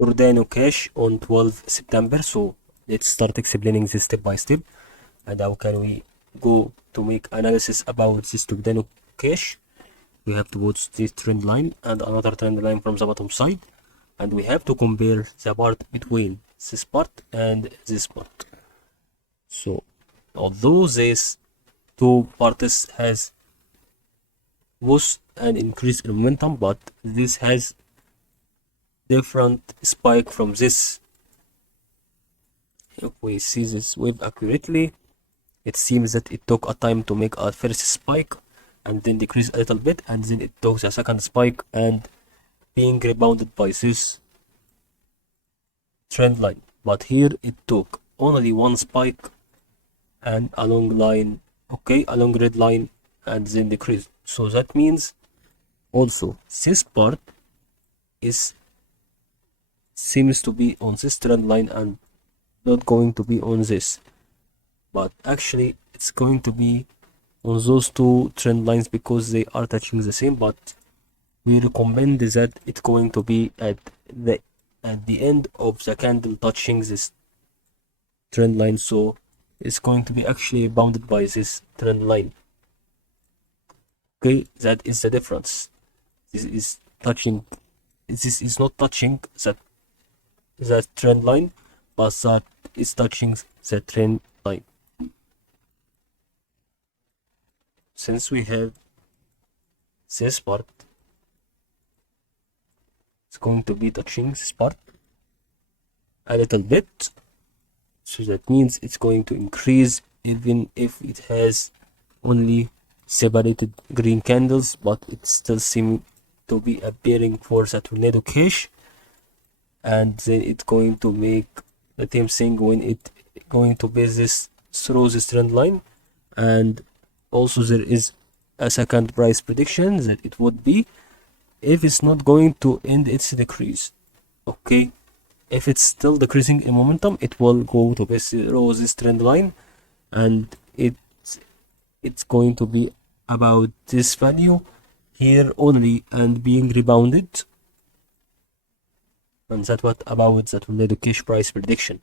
Ordano Cash on 12 September. So let's start explaining this step by step and how can we go to make analysis about this Ordano Cash. We have to put this trend line and another trend line from the bottom side, and we have to compare the part between this part and this part. So although these two parts has boost and increase in momentum, but this has different spike from this. If we see this wave accurately, it seems that it took a time to make a first spike and then decrease a little bit, and then it took a second spike and being rebounded by this trend line. But here it took only one spike and a long line, okay, a long red line, and then decrease. So that means also this part is seems to be on this trend line and not going to be on this, but actually it's going to be on those two trend lines because they are touching the same. But we recommend that it's going to be at the end of the candle touching this trend line, so it's going to be actually bounded by this trend line. Okay, that is the difference. This is touching, this is not touching that trend line, but that is touching the trend line. Since we have this part, it's going to be touching this part a little bit, so that means it's going to increase even if it has only separated green candles, but it still seems to be appearing for the Tornado Cash, and then it's going to make the same thing when it going to base this through this trend line. And also there is a second price prediction that it would be if it's not going to end its decrease. Okay, if it's still decreasing in momentum, it will go to base through this trend line, and it's going to be about this value here only and being rebounded. And that's what about the Tornado Cash price prediction.